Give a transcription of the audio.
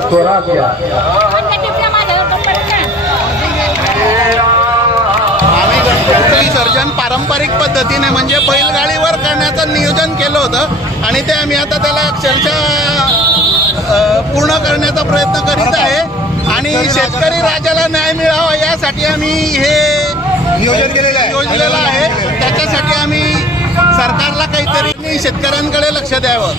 स्वराज्य आम्ही गणपती विसर्जन पारंपरिक पद्धतीने म्हणजे बैलगाडीवर करण्याचं नियोजन केलं होतं आणि ते आम्ही आता त्याला अक्षरशः पूर्ण करण्याचा प्रयत्न करीत आहे आणि शेतकरी राजाला न्याय मिळावा यासाठी आम्ही हे योजलेलं आहे। त्याच्यासाठी आम्ही सरकारला काहीतरी शेतकऱ्यांकडे लक्ष द्यावं।